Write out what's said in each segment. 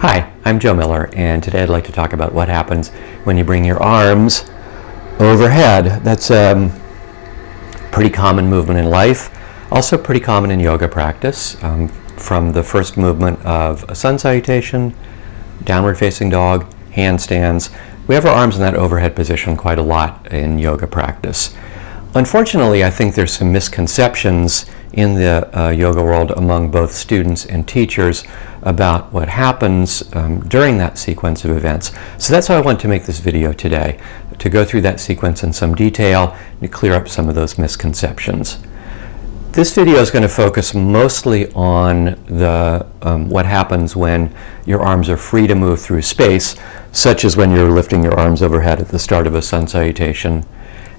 Hi, I'm Joe Miller, and today I'd like to talk about what happens when you bring your arms overhead. That's a pretty common movement in life, also pretty common in yoga practice. From the first movement of a sun salutation, downward facing dog, handstands, we have our arms in that overhead position quite a lot in yoga practice. Unfortunately, I think there's some misconceptions in the yoga world among both students and teachers about what happens during that sequence of events. So that's why I want to make this video today, to go through that sequence in some detail and to clear up some of those misconceptions. This video is going to focus mostly on the what happens when your arms are free to move through space, such as when you're lifting your arms overhead at the start of a sun salutation.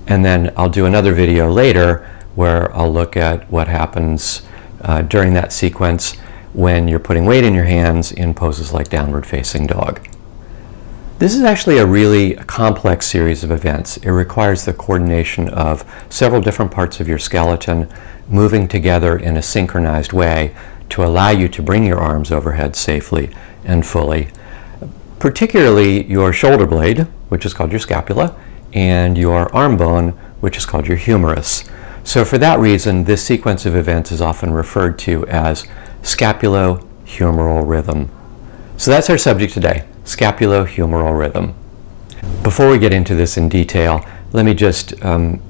And then I'll do another video later where I'll look at what happens during that sequence when you're putting weight in your hands in poses like downward facing dog. This is actually a really complex series of events. It requires the coordination of several different parts of your skeleton moving together in a synchronized way to allow you to bring your arms overhead safely and fully, particularly your shoulder blade, which is called your scapula, and your arm bone, which is called your humerus. So for that reason, this sequence of events is often referred to as scapulohumeral rhythm. So that's our subject today, scapulohumeral rhythm. Before we get into this in detail, let me just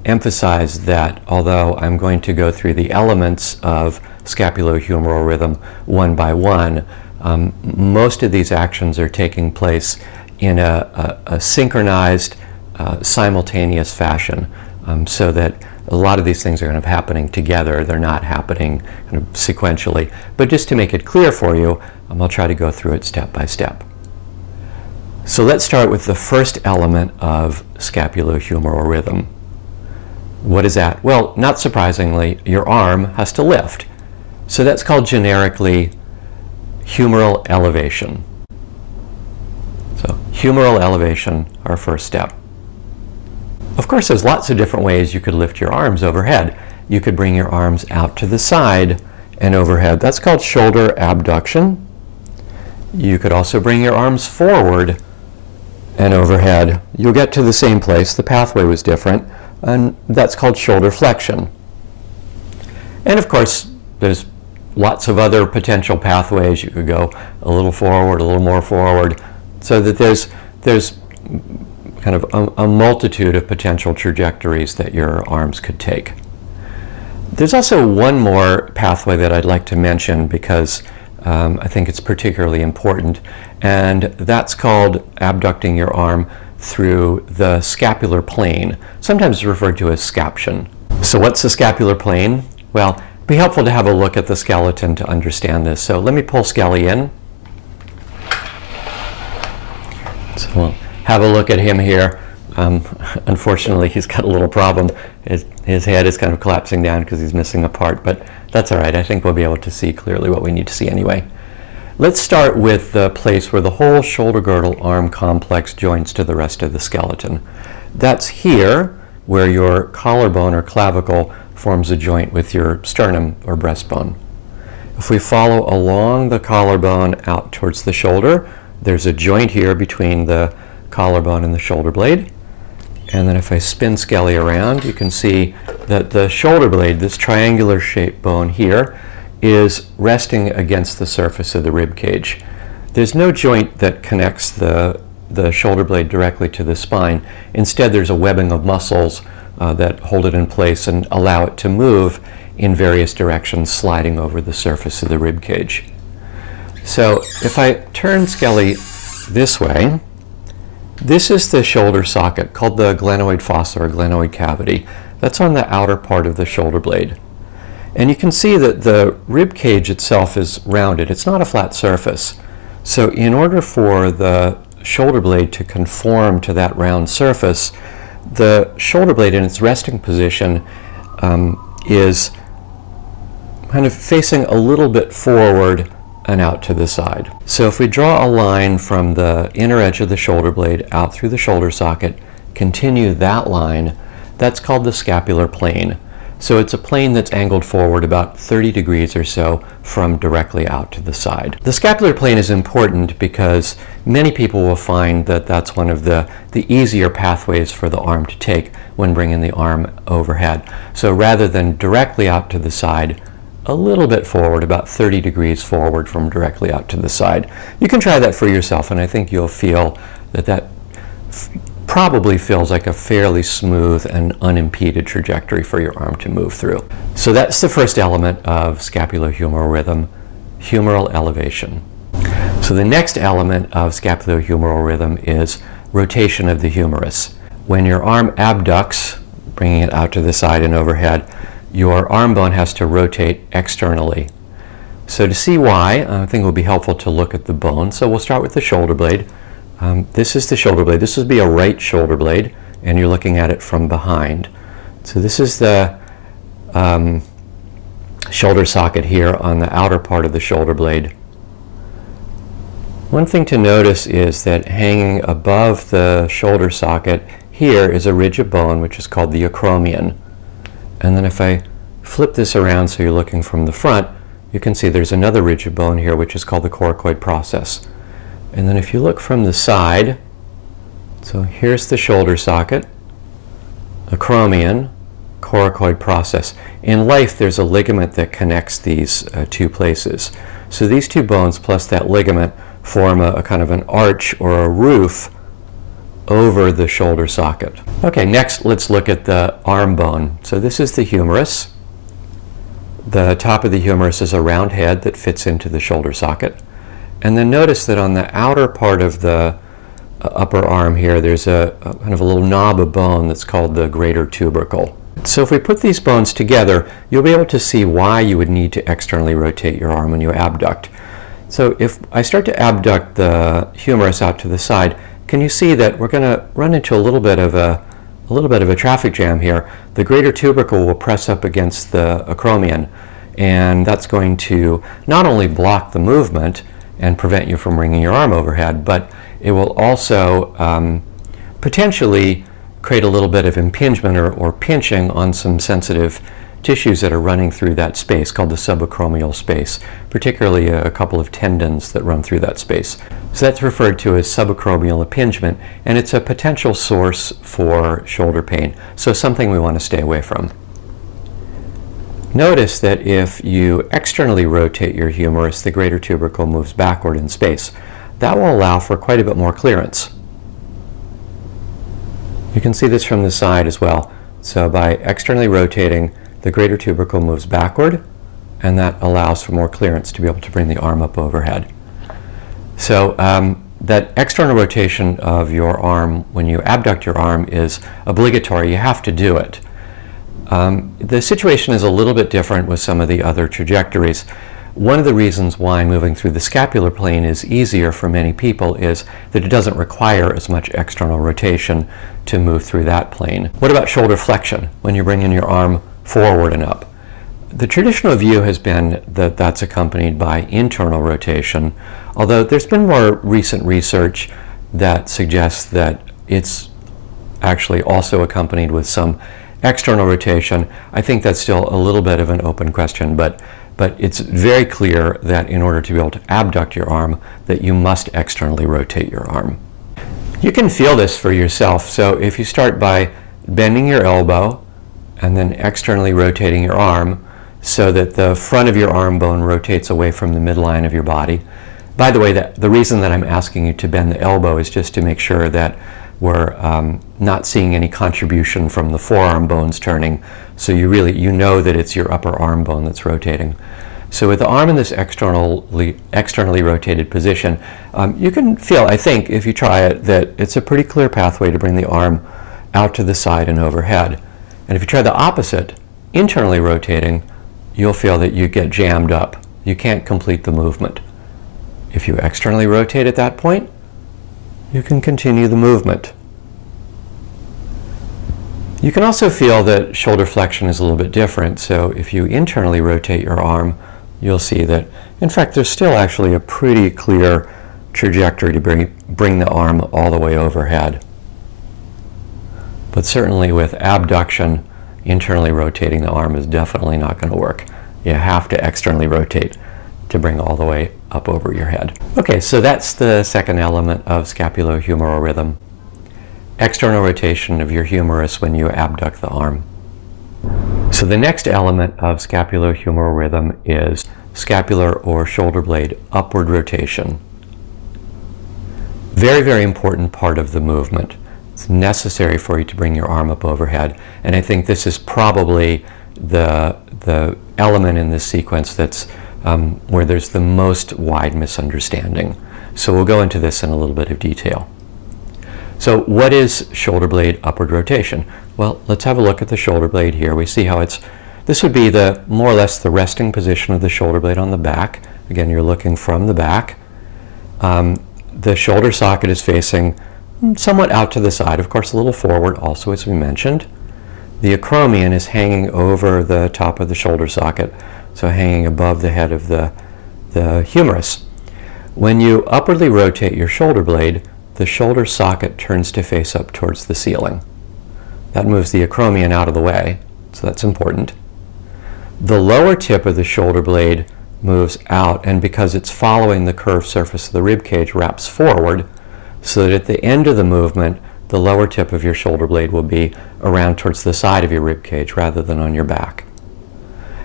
emphasize that although I'm going to go through the elements of scapulohumeral rhythm one by one, most of these actions are taking place in a synchronized, simultaneous fashion, so that a lot of these things are kind of happening together. They're not happening kind of sequentially. But just to make it clear for you, I'll try to go through it step by step. So let's start with the first element of scapulohumeral rhythm. What is that? Well, not surprisingly, your arm has to lift. So that's called generically humeral elevation. So humeral elevation, our first step. Of course, there's lots of different ways you could lift your arms overhead. You could bring your arms out to the side and overhead. That's called shoulder abduction. You could also bring your arms forward and overhead. You'll get to the same place. The pathway was different, and that's called shoulder flexion. And of course, there's lots of other potential pathways. You could go a little forward, a little more forward, so that there's kind of a multitude of potential trajectories that your arms could take. There's also one more pathway that I'd like to mention because I think it's particularly important, and that's called abducting your arm through the scapular plane, sometimes referred to as scaption. So what's the scapular plane? Well, it'd be helpful to have a look at the skeleton to understand this. So let me pull Skelly in. So we'll have a look at him here. Unfortunately, he's got a little problem. His head is kind of collapsing down because he's missing a part, but that's all right. I think we'll be able to see clearly what we need to see anyway. Let's start with the place where the whole shoulder girdle arm complex joins to the rest of the skeleton. That's here where your collarbone or clavicle forms a joint with your sternum or breastbone. If we follow along the collarbone out towards the shoulder, there's a joint here between the collarbone and the shoulder blade. And then if I spin Skelly around, you can see that the shoulder blade, this triangular shaped bone here, is resting against the surface of the rib cage. There's no joint that connects the shoulder blade directly to the spine. Instead, there's a webbing of muscles that hold it in place and allow it to move in various directions, sliding over the surface of the rib cage. So if I turn Skelly this way, this is the shoulder socket called the glenoid fossa or glenoid cavity. That's on the outer part of the shoulder blade. And you can see that the rib cage itself is rounded. It's not a flat surface. So in order for the shoulder blade to conform to that round surface, the shoulder blade in its resting position is kind of facing a little bit forward and out to the side. So if we draw a line from the inner edge of the shoulder blade out through the shoulder socket, continue that line, that's called the scapular plane. So it's a plane that's angled forward about 30 degrees or so from directly out to the side. The scapular plane is important because many people will find that that's one of the easier pathways for the arm to take when bringing the arm overhead. So rather than directly out to the side, a little bit forward, about 30 degrees forward from directly out to the side. You can try that for yourself, and I think you'll feel that probably feels like a fairly smooth and unimpeded trajectory for your arm to move through. So that's the first element of scapulohumeral rhythm, humeral elevation. So the next element of scapulohumeral rhythm is rotation of the humerus. When your arm abducts, bringing it out to the side and overhead, your arm bone has to rotate externally. So to see why, I think it will be helpful to look at the bone. So we'll start with the shoulder blade. This is the shoulder blade. This would be a right shoulder blade, and you're looking at it from behind. So this is the shoulder socket here on the outer part of the shoulder blade. One thing to notice is that hanging above the shoulder socket here is a ridge of bone, which is called the acromion. And then if I flip this around so you're looking from the front, you can see there's another ridge of bone here, which is called the coracoid process. And then if you look from the side, so here's the shoulder socket, acromion, coracoid process. In life, there's a ligament that connects these two places. So these two bones plus that ligament form a kind of an arch or a roof over the shoulder socket. Okay, next let's look at the arm bone. So this is the humerus. The top of the humerus is a round head that fits into the shoulder socket. And then notice that on the outer part of the upper arm here, there's a kind of a little knob of bone that's called the greater tubercle. So if we put these bones together, you'll be able to see why you would need to externally rotate your arm when you abduct. So if I start to abduct the humerus out to the side, can you see that we're going to run into a little bit of a traffic jam here? The greater tubercle will press up against the acromion, and that's going to not only block the movement and prevent you from bringing your arm overhead, but it will also potentially create a little bit of impingement or pinching on some sensitive tissues that are running through that space called the subacromial space, particularly a couple of tendons that run through that space. So that's referred to as subacromial impingement, and it's a potential source for shoulder pain, so something we want to stay away from. Notice that if you externally rotate your humerus, the greater tubercle moves backward in space. That will allow for quite a bit more clearance. You can see this from the side as well. So by externally rotating, the greater tubercle moves backward, and that allows for more clearance to be able to bring the arm up overhead. So that external rotation of your arm when you abduct your arm is obligatory. You have to do it. The situation is a little bit different with some of the other trajectories. One of the reasons why moving through the scapular plane is easier for many people is that it doesn't require as much external rotation to move through that plane. What about shoulder flexion when you're bringing your arm forward and up? The traditional view has been that that's accompanied by internal rotation, although there's been more recent research that suggests that it's actually also accompanied with some external rotation. I think that's still a little bit of an open question, but it's very clear that in order to be able to abduct your arm, that you must externally rotate your arm. You can feel this for yourself. So if you start by bending your elbow and then externally rotating your arm so that the front of your arm bone rotates away from the midline of your body. By the way, the reason that I'm asking you to bend the elbow is just to make sure that we're not seeing any contribution from the forearm bones turning, so you know that it's your upper arm bone that's rotating. So with the arm in this externally rotated position, you can feel, I think, if you try it, that it's a pretty clear pathway to bring the arm out to the side and overhead. And if you try the opposite, internally rotating, you'll feel that you get jammed up. You can't complete the movement. If you externally rotate at that point, you can continue the movement. You can also feel that shoulder flexion is a little bit different. So if you internally rotate your arm, you'll see that, in fact, there's still actually a pretty clear trajectory to bring the arm all the way overhead. But certainly with abduction, internally rotating the arm is definitely not going to work. You have to externally rotate to bring all the way up over your head. Okay, so that's the second element of scapulohumeral rhythm. External rotation of your humerus when you abduct the arm. So the next element of scapulohumeral rhythm is scapular or shoulder blade upward rotation. Very, very important part of the movement. It's necessary for you to bring your arm up overhead, and I think this is probably the element in this sequence that's where there's the most wide misunderstanding. So we'll go into this in a little bit of detail. So what is shoulder blade upward rotation? Well, let's have a look at the shoulder blade here. We see how this would be more or less the resting position of the shoulder blade on the back. Again, you're looking from the back. The shoulder socket is facing somewhat out to the side, of course a little forward also, as we mentioned. The acromion is hanging over the top of the shoulder socket, so hanging above the head of the humerus. When you upwardly rotate your shoulder blade, the shoulder socket turns to face up towards the ceiling. That moves the acromion out of the way, so that's important. The lower tip of the shoulder blade moves out, and because it's following the curved surface of the rib cage, wraps forward, so that at the end of the movement, the lower tip of your shoulder blade will be around towards the side of your rib cage rather than on your back.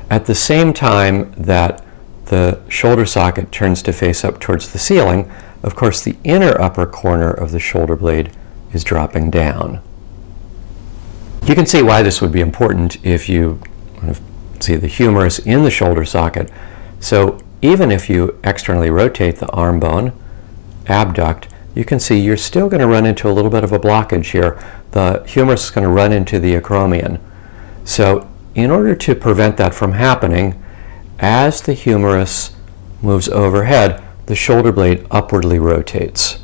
At the same time that the shoulder socket turns to face up towards the ceiling, of course the inner upper corner of the shoulder blade is dropping down. You can see why this would be important if you see the humerus in the shoulder socket. So even if you externally rotate the arm bone, abduct, you can see you're still going to run into a little bit of a blockage here. The humerus is going to run into the acromion. So in order to prevent that from happening, as the humerus moves overhead, the shoulder blade upwardly rotates.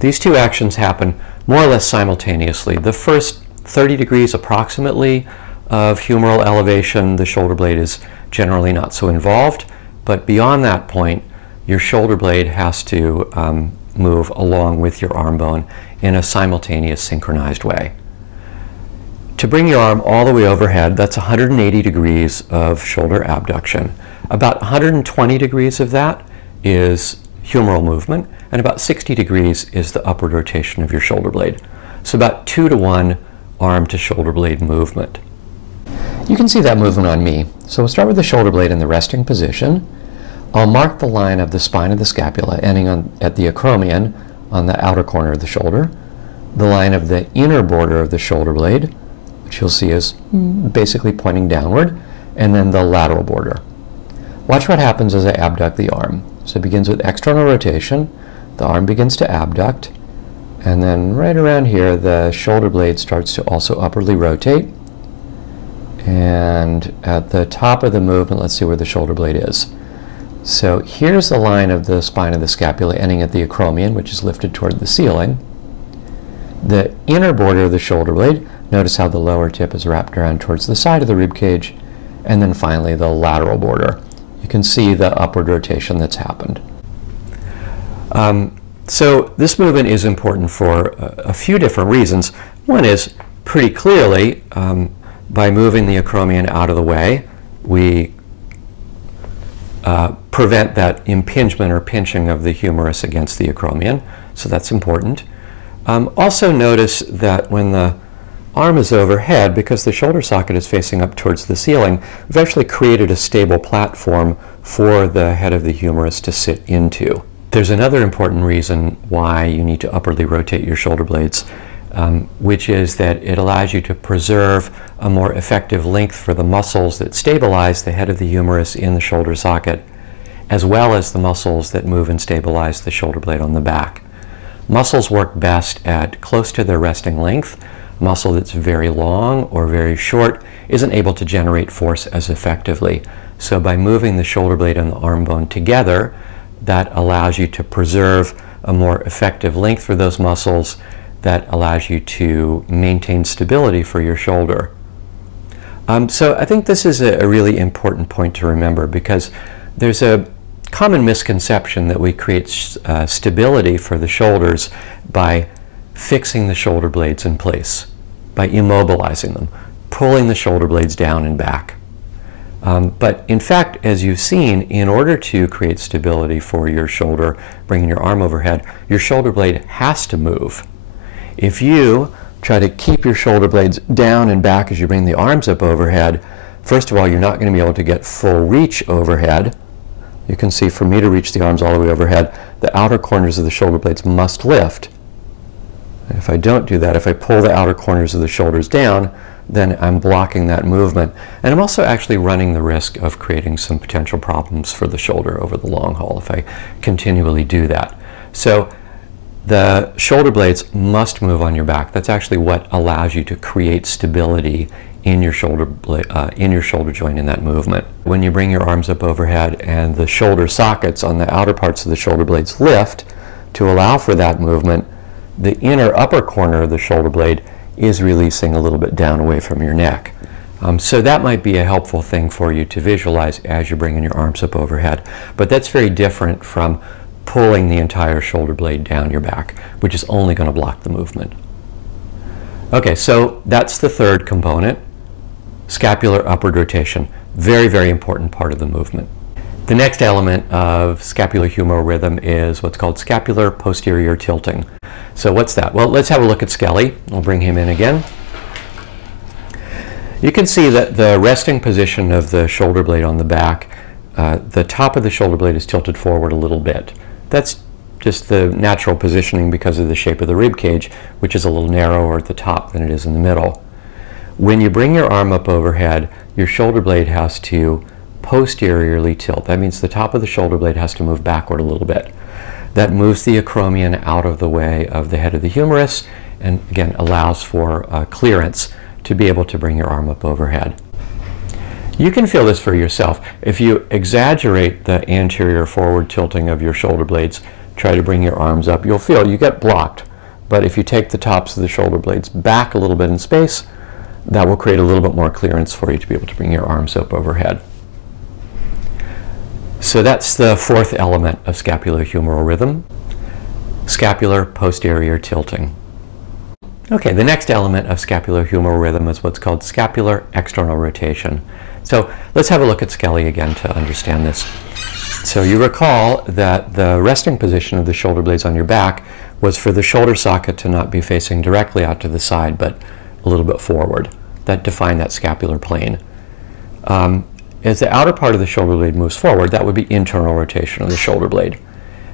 These two actions happen more or less simultaneously. The first 30 degrees approximately of humeral elevation, the shoulder blade is generally not so involved, but beyond that point, your shoulder blade has to move along with your arm bone in a simultaneous synchronized way. To bring your arm all the way overhead, that's 180 degrees of shoulder abduction. About 120 degrees of that is humeral movement, and about 60 degrees is the upward rotation of your shoulder blade. So about 2 to 1 arm to shoulder blade movement. You can see that movement on me. So we'll start with the shoulder blade in the resting position. I'll mark the line of the spine of the scapula ending at the acromion on the outer corner of the shoulder, the line of the inner border of the shoulder blade, which you'll see is basically pointing downward, and then the lateral border. Watch what happens as I abduct the arm. So it begins with external rotation, the arm begins to abduct, and then right around here the shoulder blade starts to also upwardly rotate. And at the top of the movement, let's see where the shoulder blade is. So here's the line of the spine of the scapula ending at the acromion, which is lifted toward the ceiling. The inner border of the shoulder blade, notice how the lower tip is wrapped around towards the side of the rib cage, and then finally the lateral border. You can see the upward rotation that's happened. So this movement is important for a few different reasons. One is pretty clearly by moving the acromion out of the way, we prevent that impingement or pinching of the humerus against the acromion, so that's important. Also notice that when the arm is overhead, because the shoulder socket is facing up towards the ceiling, we've actually created a stable platform for the head of the humerus to sit into. There's another important reason why you need to upwardly rotate your shoulder blades, which is that it allows you to preserve a more effective length for the muscles that stabilize the head of the humerus in the shoulder socket, as well as the muscles that move and stabilize the shoulder blade on the back. Muscles work best at close to their resting length. A muscle that's very long or very short isn't able to generate force as effectively. So by moving the shoulder blade and the arm bone together, that allows you to preserve a more effective length for those muscles that allows you to maintain stability for your shoulder. So I think this is a really important point to remember, because there's a common misconception that we create stability for the shoulders by fixing the shoulder blades in place, by immobilizing them. pulling the shoulder blades down and back. But in fact, as you've seen, in order to create stability for your shoulder, bringing your arm overhead, your shoulder blade has to move. If you try to keep your shoulder blades down and back as you bring the arms up overhead, first of all, you're not going to be able to get full reach overhead. You can see for me to reach the arms all the way overhead, the outer corners of the shoulder blades must lift. And if I don't do that, if I pull the outer corners of the shoulders down, then I'm blocking that movement. And I'm also actually running the risk of creating some potential problems for the shoulder over the long haul if I continually do that. So the shoulder blades must move on your back. That's actually what allows you to create stability in your shoulder joint in that movement. When you bring your arms up overhead and the shoulder sockets on the outer parts of the shoulder blades lift to allow for that movement, the inner upper corner of the shoulder blade is releasing a little bit down away from your neck. So that might be a helpful thing for you to visualize as you're bringing your arms up overhead. But that's very different from pulling the entire shoulder blade down your back, which is only going to block the movement. Okay, so that's the third component, scapular upward rotation. Very, very important part of the movement. The next element of scapulohumeral rhythm is what's called scapular posterior tilting. So what's that? Well, let's have a look at Skelly. I'll bring him in again. You can see that the resting position of the shoulder blade on the back, the top of the shoulder blade is tilted forward a little bit. That's just the natural positioning because of the shape of the rib cage, which is a little narrower at the top than it is in the middle. When you bring your arm up overhead, your shoulder blade has to posteriorly tilt. That means the top of the shoulder blade has to move backward a little bit. That moves the acromion out of the way of the head of the humerus and again allows for clearance to be able to bring your arm up overhead. You can feel this for yourself. If you exaggerate the anterior forward tilting of your shoulder blades, try to bring your arms up, you'll feel you get blocked. But if you take the tops of the shoulder blades back a little bit in space, that will create a little bit more clearance for you to be able to bring your arms up overhead. So that's the fourth element of scapulohumeral rhythm, scapular posterior tilting. Okay, the next element of scapulohumeral rhythm is what's called scapular external rotation. So let's have a look at Skelly again to understand this. So you recall that the resting position of the shoulder blades on your back was for the shoulder socket to not be facing directly out to the side, but a little bit forward. That defined that scapular plane. As the outer part of the shoulder blade moves forward, that would be internal rotation of the shoulder blade.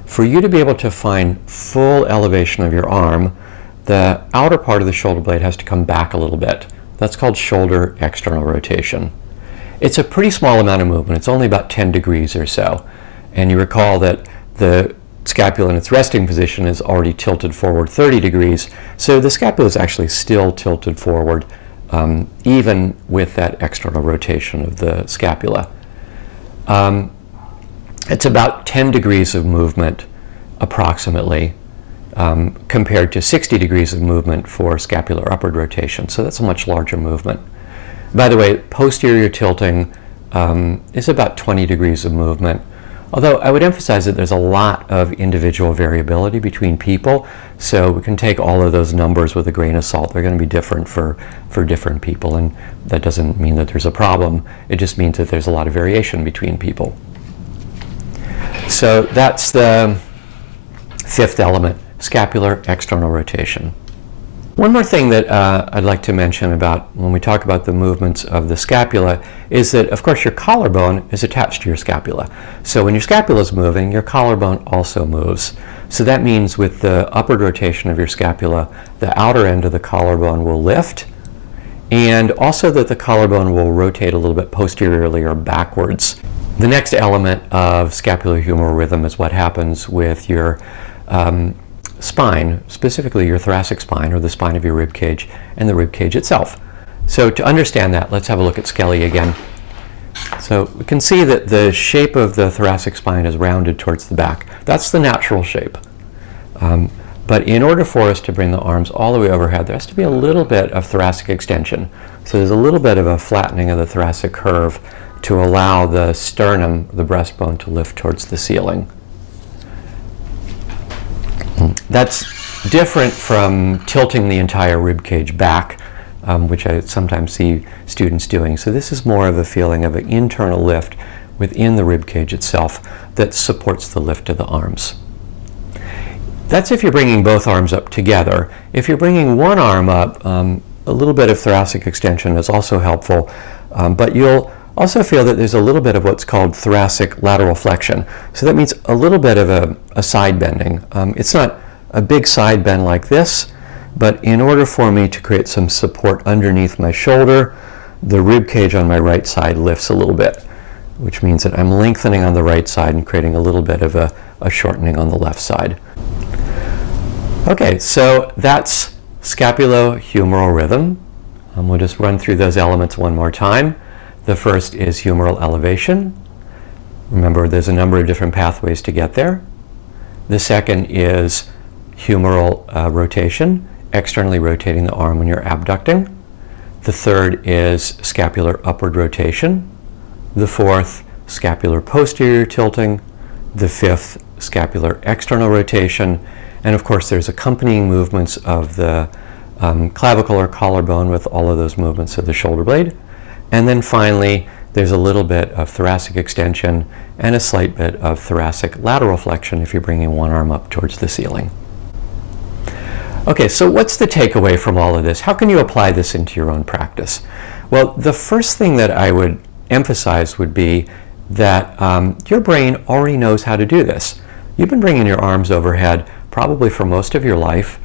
For you to be able to find full elevation of your arm, the outer part of the shoulder blade has to come back a little bit. That's called shoulder external rotation. It's a pretty small amount of movement. It's only about 10 degrees or so. And you recall that the scapula in its resting position is already tilted forward 30 degrees. So the scapula is actually still tilted forward even with that external rotation of the scapula. It's about 10 degrees of movement approximately compared to 60 degrees of movement for scapular upward rotation. So that's a much larger movement. By the way, posterior tilting is about 20 degrees of movement. Although I would emphasize that there's a lot of individual variability between people, so we can take all of those numbers with a grain of salt. They're going to be different for different people, and that doesn't mean that there's a problem. It just means that there's a lot of variation between people. So that's the fifth element, scapular external rotation. One more thing that I'd like to mention about when we talk about the movements of the scapula is that, of course, your collarbone is attached to your scapula. So when your scapula is moving, your collarbone also moves. So that means with the upward rotation of your scapula, the outer end of the collarbone will lift, and also that the collarbone will rotate a little bit posteriorly or backwards. The next element of scapulohumeral rhythm is what happens with your spine, specifically your thoracic spine or the spine of your rib cage and the rib cage itself. So to understand that, let's have a look at Skelly again. So we can see that the shape of the thoracic spine is rounded towards the back. That's the natural shape. But in order for us to bring the arms all the way overhead, there has to be a little bit of thoracic extension. So there's a little bit of a flattening of the thoracic curve to allow the sternum, the breastbone, to lift towards the ceiling. That's different from tilting the entire rib cage back which I sometimes see students doing. So this is more of a feeling of an internal lift within the rib cage itself that supports the lift of the arms. That's if you're bringing both arms up together. If you're bringing one arm up, a little bit of thoracic extension is also helpful, but you'll also feel that there's a little bit of what's called thoracic lateral flexion. So that means a little bit of a side bending. It's not a big side bend like this, but in order for me to create some support underneath my shoulder, the rib cage on my right side lifts a little bit, which means that I'm lengthening on the right side and creating a little bit of a shortening on the left side. Okay, so that's scapulohumeral rhythm. We'll just run through those elements one more time. The first is humeral elevation. Remember, there's a number of different pathways to get there. The second is humeral rotation, externally rotating the arm when you're abducting. The third is scapular upward rotation. The fourth, scapular posterior tilting. The fifth, scapular external rotation. And of course, there's accompanying movements of the clavicle or collarbone with all of those movements of the shoulder blade. And then finally, there's a little bit of thoracic extension and a slight bit of thoracic lateral flexion if you're bringing one arm up towards the ceiling. Okay, so what's the takeaway from all of this? How can you apply this into your own practice? Well, the first thing that I would emphasize would be that your brain already knows how to do this. You've been bringing your arms overhead probably for most of your life,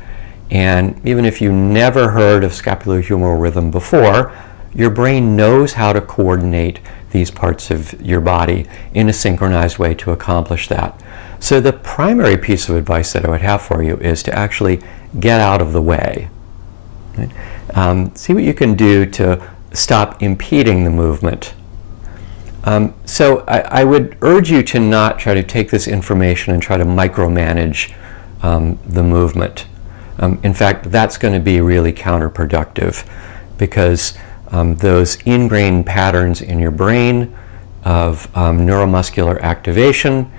and even if you never heard of scapulohumeral rhythm before, your brain knows how to coordinate these parts of your body in a synchronized way to accomplish that. So the primary piece of advice that I would have for you is to actually get out of the way. Right? See what you can do to stop impeding the movement. So I would urge you to not try to take this information and try to micromanage the movement. In fact, that's going to be really counterproductive, because those ingrained patterns in your brain of neuromuscular activation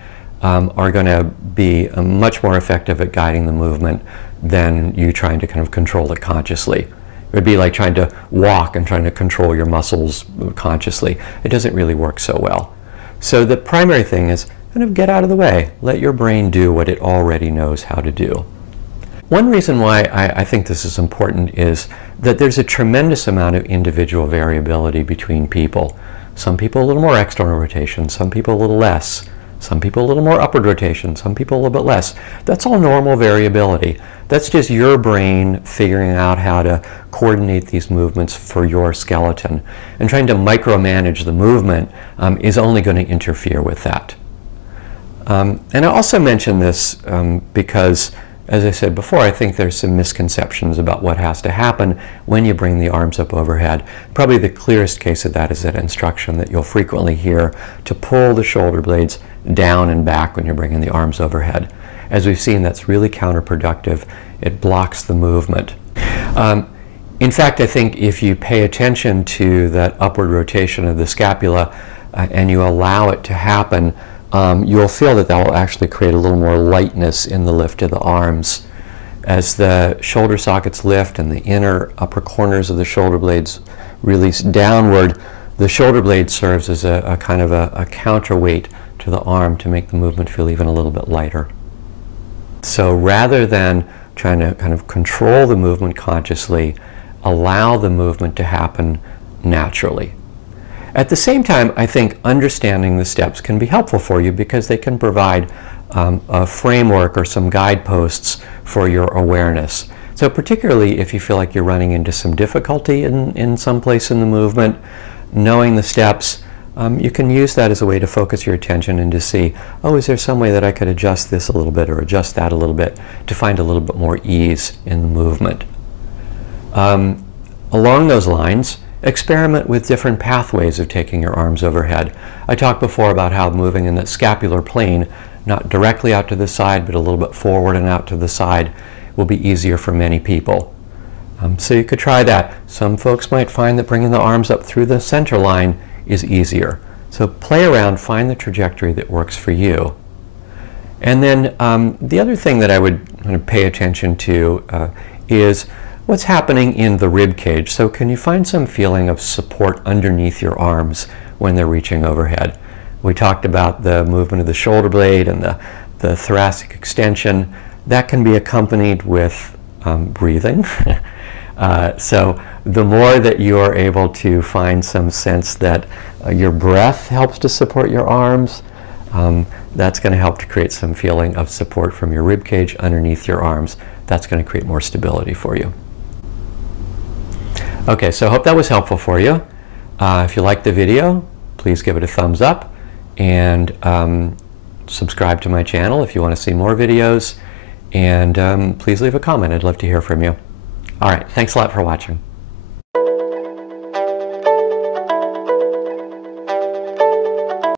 are going to be much more effective at guiding the movement than you trying to kind of control it consciously. It would be like trying to walk and trying to control your muscles consciously. It doesn't really work so well. So the primary thing is kind of get out of the way. Let your brain do what it already knows how to do. One reason why I think this is important is that there's a tremendous amount of individual variability between people. Some people a little more external rotation, some people a little less, some people a little more upward rotation, some people a little bit less. That's all normal variability. That's just your brain figuring out how to coordinate these movements for your skeleton. And trying to micromanage the movement is only going to interfere with that. And I also mention this because, as I said before, I think there's some misconceptions about what has to happen when you bring the arms up overhead. Probably the clearest case of that is that instruction that you'll frequently hear to pull the shoulder blades down and back when you're bringing the arms overhead. As we've seen, that's really counterproductive. It blocks the movement. In fact, I think if you pay attention to that upward rotation of the scapula and you allow it to happen, you'll feel that that will actually create a little more lightness in the lift of the arms. As the shoulder sockets lift and the inner upper corners of the shoulder blades release downward, the shoulder blade serves as a kind of a counterweight to the arm to make the movement feel even a little bit lighter. So rather than trying to kind of control the movement consciously, allow the movement to happen naturally. At the same time, I think understanding the steps can be helpful for you because they can provide a framework or some guideposts for your awareness. So particularly if you feel like you're running into some difficulty in some place in the movement, knowing the steps, you can use that as a way to focus your attention and to see, oh, is there some way that I could adjust this a little bit or adjust that a little bit to find a little bit more ease in the movement. Along those lines, experiment with different pathways of taking your arms overhead. I talked before about how moving in the scapular plane, not directly out to the side, but a little bit forward and out to the side, will be easier for many people. So you could try that. Some folks might find that bringing the arms up through the center line is easier. So play around, find the trajectory that works for you. And then the other thing that I would kind of pay attention to is what's happening in the rib cage. So can you find some feeling of support underneath your arms when they're reaching overhead? We talked about the movement of the shoulder blade and the thoracic extension. That can be accompanied with breathing. So the more that you are able to find some sense that your breath helps to support your arms, that's going to help to create some feeling of support from your rib cage underneath your arms. That's going to create more stability for you. Okay, so I hope that was helpful for you. If you liked the video, please give it a thumbs up, and subscribe to my channel if you want to see more videos, and please leave a comment. I'd love to hear from you. All right, thanks a lot for watching.